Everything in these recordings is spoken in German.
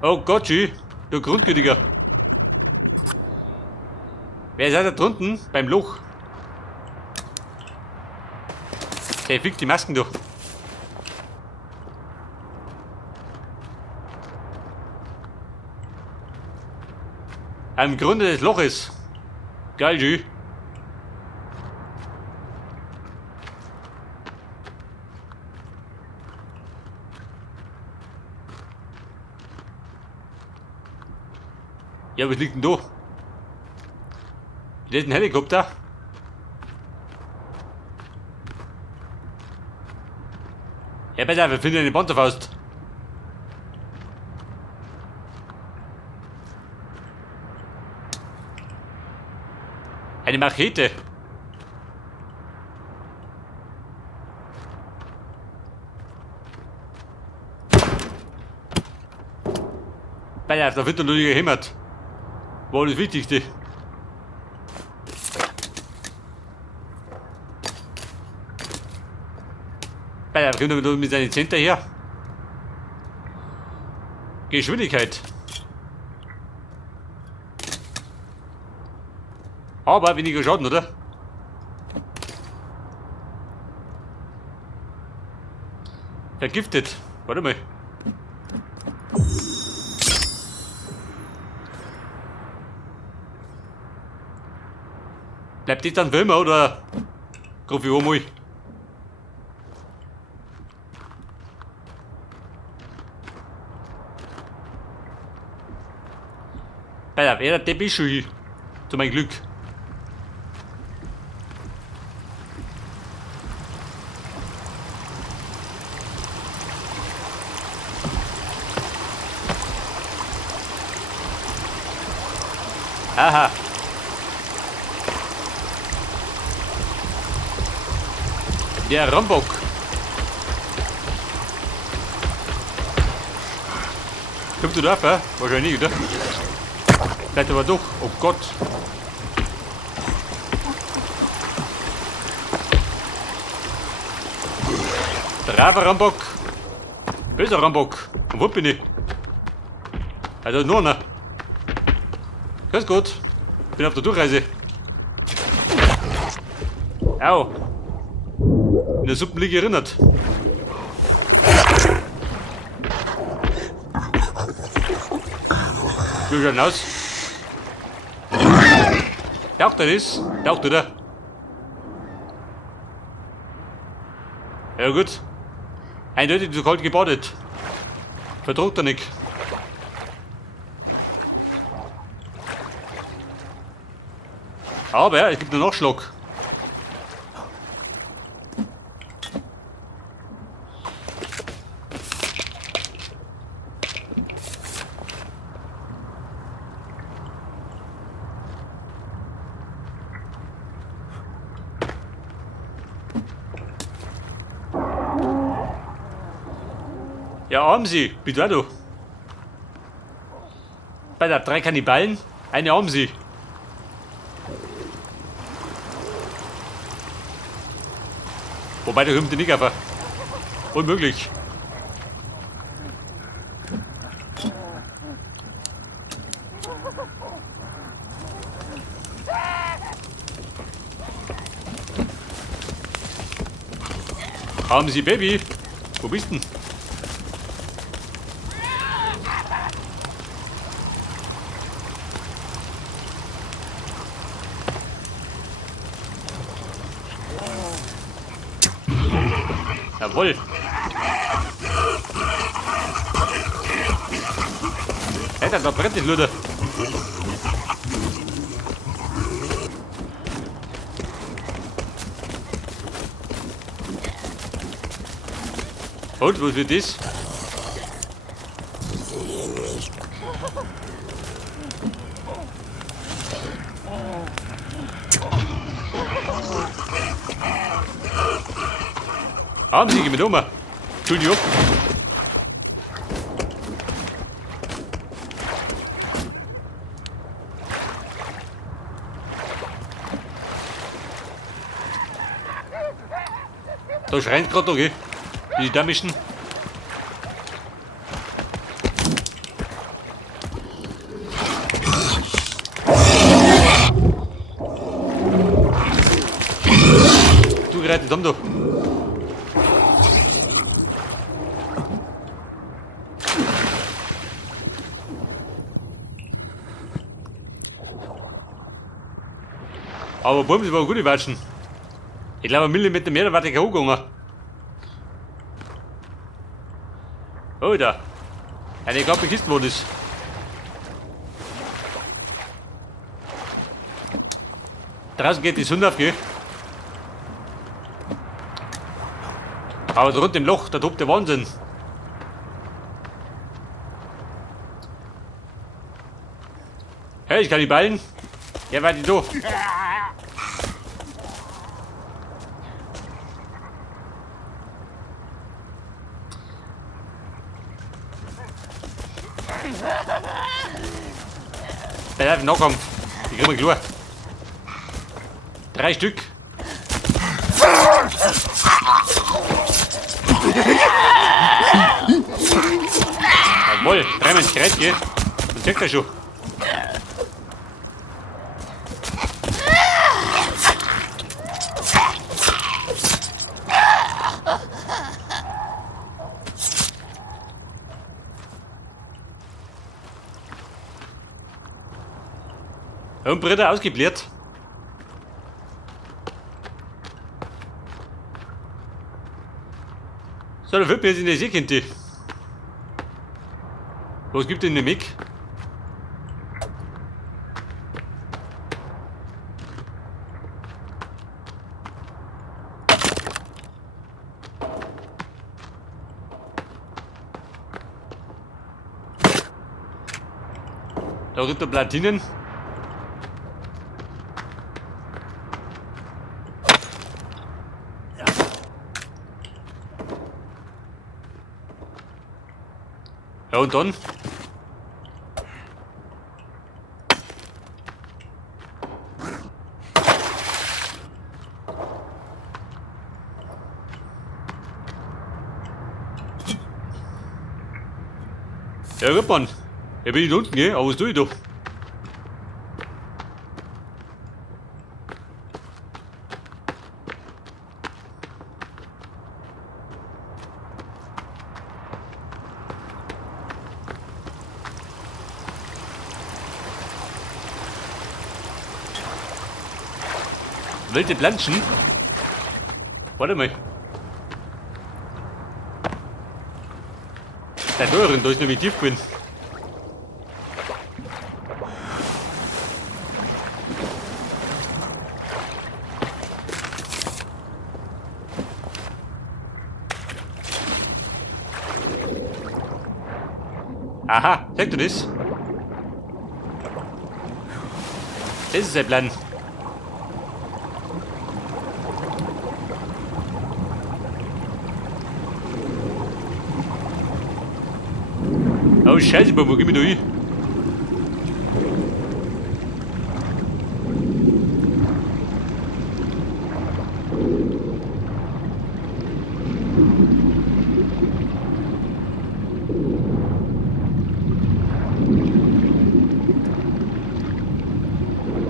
Oh Gott, Schü, du Grundgütiger. Wer ist da drunten beim Loch? Der fickt die Masken durch. Am Grunde des Loches. Geil, Schü. Ja, was liegt denn da? Das ist ein Helikopter. Ja, pass auf, wir finden eine Panzerfaust. Eine Machete. Pass auf, da wird noch nicht gehämmert. War das Wichtigste. Pass auf, kommt er mit seinen Center her. Geschwindigkeit. Aber weniger Schaden, oder? Vergiftet. Warte mal. Bleibt das dann Wilmer oder ruf ich einmal? Bei der Welt der Bischu zu meinem Glück. Aha. Der Rambock. Kommt du da, ja? Wahrscheinlich, oder? Vielleicht aber doch. Oh Gott. Braver Rambock. Böser Rambock. Und wo bin ich? Also nur einer. Ganz gut. Bin auf der Durchreise. Au. In der Suppe liege erinnert. Wie schaut denn aus? Taucht er das? Taucht er da? Ja gut. Eindeutig zu kalt gebadet. Verdruckt er nicht. Aber es gibt einen Nachschlag. Ja, haben Sie, bitte du. Bei der 3 Kannibalen, eine haben Sie. Wobei der kommt nicht einfach. Unmöglich. Haben Sie Baby? Wo bist denn? Jawohl. Alter, da brennt die Lüde. Und, was wird das? Haben Sie mit Oma? Entschuldigung. Da schreien gerade noch, gell? Die da mischen. vorbereitet haben da. Aber Bums war gut watschen. Ich glaube, ein Millimeter mehr, da war der K.O. gegangen. Oh, da. Eine knappe Kiste war das. Draußen geht die Sonne auf, gell? Aber da unten im Loch, da tobt der Wahnsinn. Hey, ich kann die ballen. Ja, warte da. Der darf Nahkampf. Die kriegen wir klar. 3 Stück. Jawohl, 3-mal ins Gerät, gell? Dann checkt er schon. Und Britta ausgebläht. So, da wird mir jetzt in der Seekinte. Was gibt denn der Mick? Da gibt er Platinen. Ja, und dann? Ja, gut, Mann. Ja, bin ich da unten, gell? Aber was tue ich da? Wilde Planschen? Warte mal. Der Röhren, da ist nämlich tief drin. Aha, sag du das? Das ist der Plan. Oh Scheiße, wo gehen wir da hin?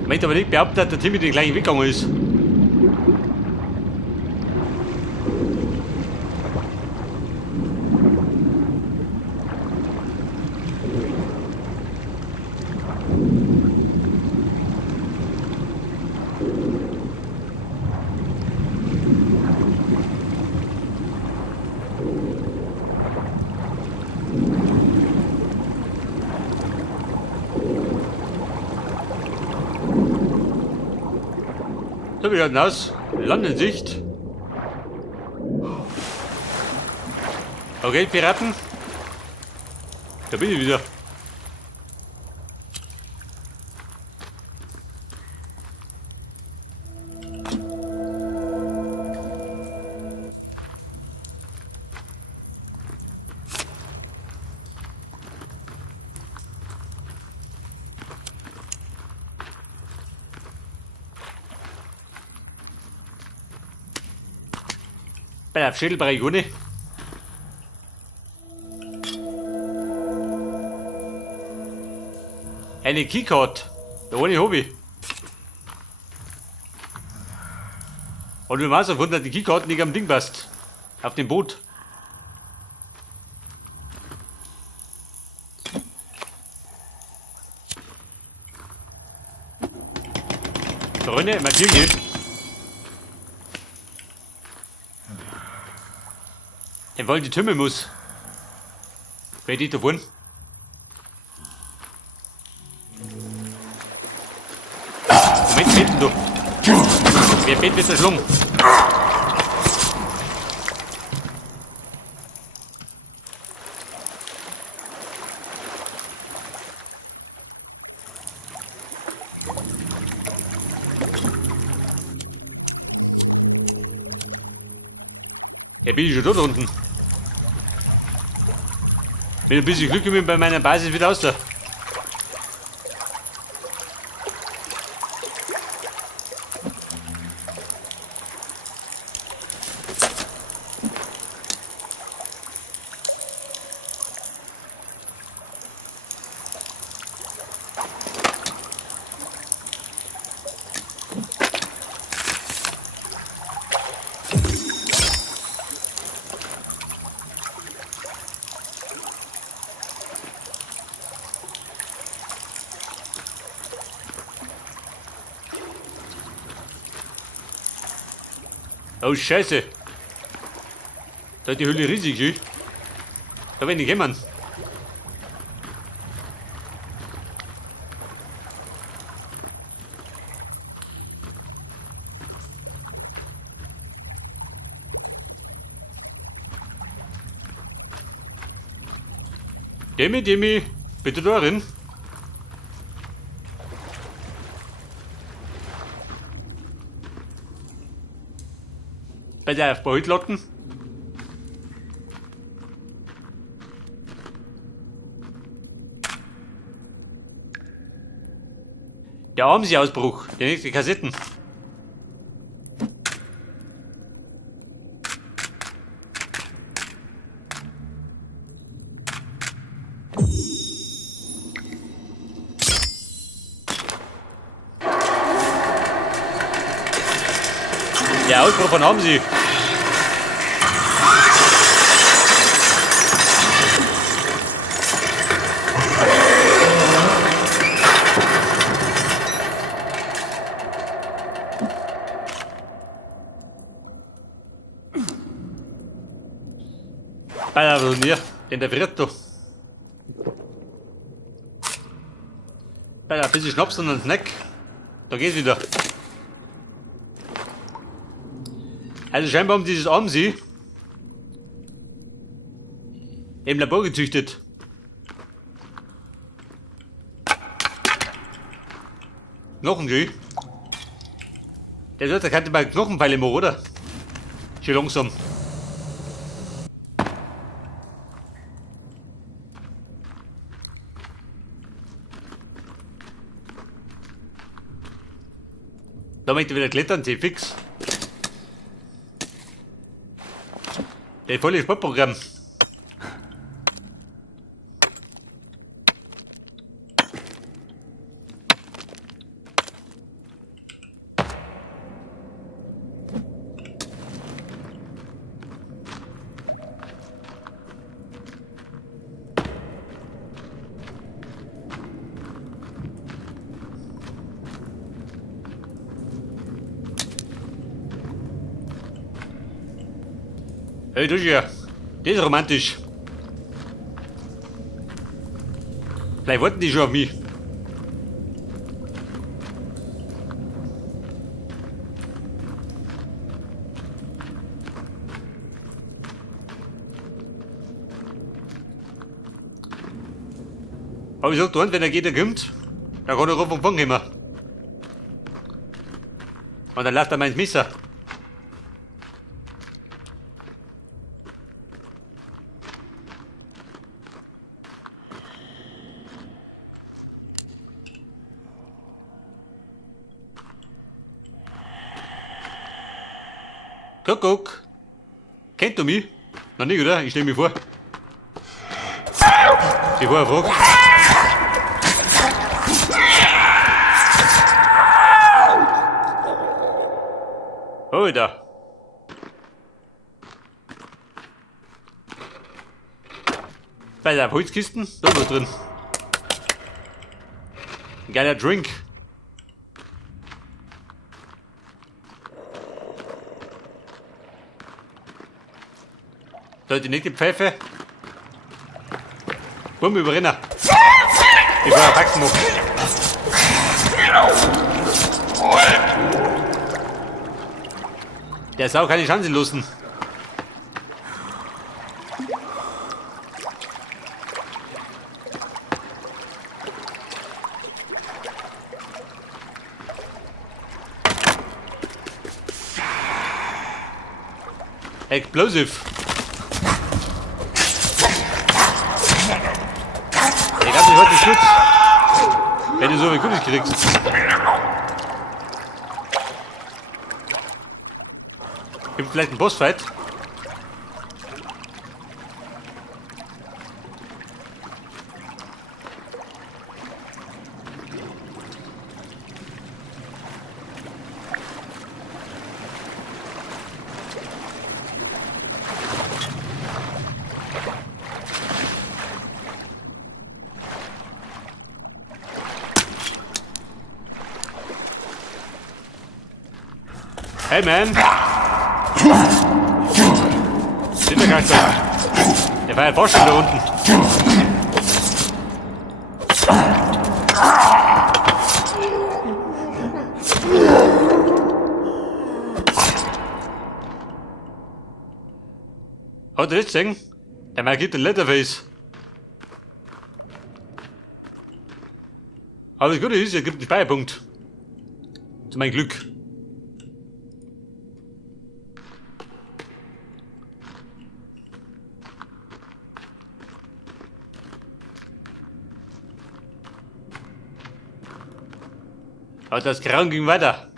Ich möchte aber nicht behaupten, dass der Timmy den gleichen Weg gegangen ist. So, wir halten aus. Landensicht. Okay, Piraten. Da bin ich wieder. Bei der Schädelbereich ohne. Eine Keycard. Da ohne Hobby. Und wir haben herausgefunden, dass die Keycard nicht am Ding passt. Auf dem Boot. Freunde, Mathilde. Den wollen die Tümmel muss. Wer die davon? Moment, fehlt du. Wer fehlt mit der Schlung? Ja, bin ich schon dort unten. Mit ein bisschen Glück bin ich bei meiner Basis wieder aus da. Oh Scheiße. Da ist die Höhle riesig, gell? Da werden die kommen. Demi, bitte da rein. Bitte auf Beutlotten. Der Amsi-Ausbruch, der nächste Kassetten. Der Ausbruch von Amsi. Also mir, den der Fritto. Bei ein bisschen Schnaps und ein Snack. Da geht's wieder. Also scheinbar haben dieses Amsi im Labor gezüchtet. Knochengel. Der sollte keine mal Knochenpfeile machen, oder? Schön langsam. Da möchte ich wieder klettern, sie fix. Der volle Sportprogramm. Hey, das ist ja. Das ist romantisch. Vielleicht warten die schon auf mich. Aber ich sag dann, wenn er geht, er kommt, dann kann er auf den Fang kommen. Und dann lässt er mein Messer. Kuckuck. Kennt du mich? Noch nicht, oder? Ich stell mich vor. Sie war eine Frage. Oh, da. Bei der Holzkisten, da ist was drin. Ein geiler Drink. Da hat die nächste Pfeife. Bumm, überrennen. Ich war Faxen machen. Der Sau keine Chance lassen. Explosive. Ich hab dich heute geschützt. Wenn du so wie Gutes kriegst. Gibt vielleicht einen Bossfight? Hey man! Sind wir gar nicht da? Der war ja Vorstand da unten. Hat er das gesehen? Der Mann gibt den Letterface. Aber das Gute ist, er gibt einen Speicherpunkt. Zu meinem Glück. Aber das Grauen ging weiter.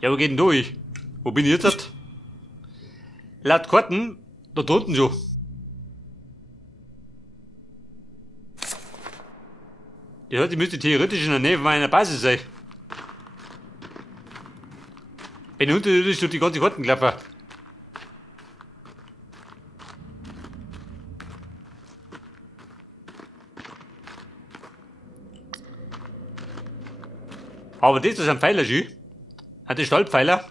Ja, wo geht denn durch? Wo bin ich jetzt? Laut Karten, da drunten schon. Die hört, die müsste theoretisch in der Nähe meiner Basis sein. Wenn unterirdisch durch die ganze Karten klappen. Aber das ist ein Pfeiler, schön. Hat die Stallpfeiler.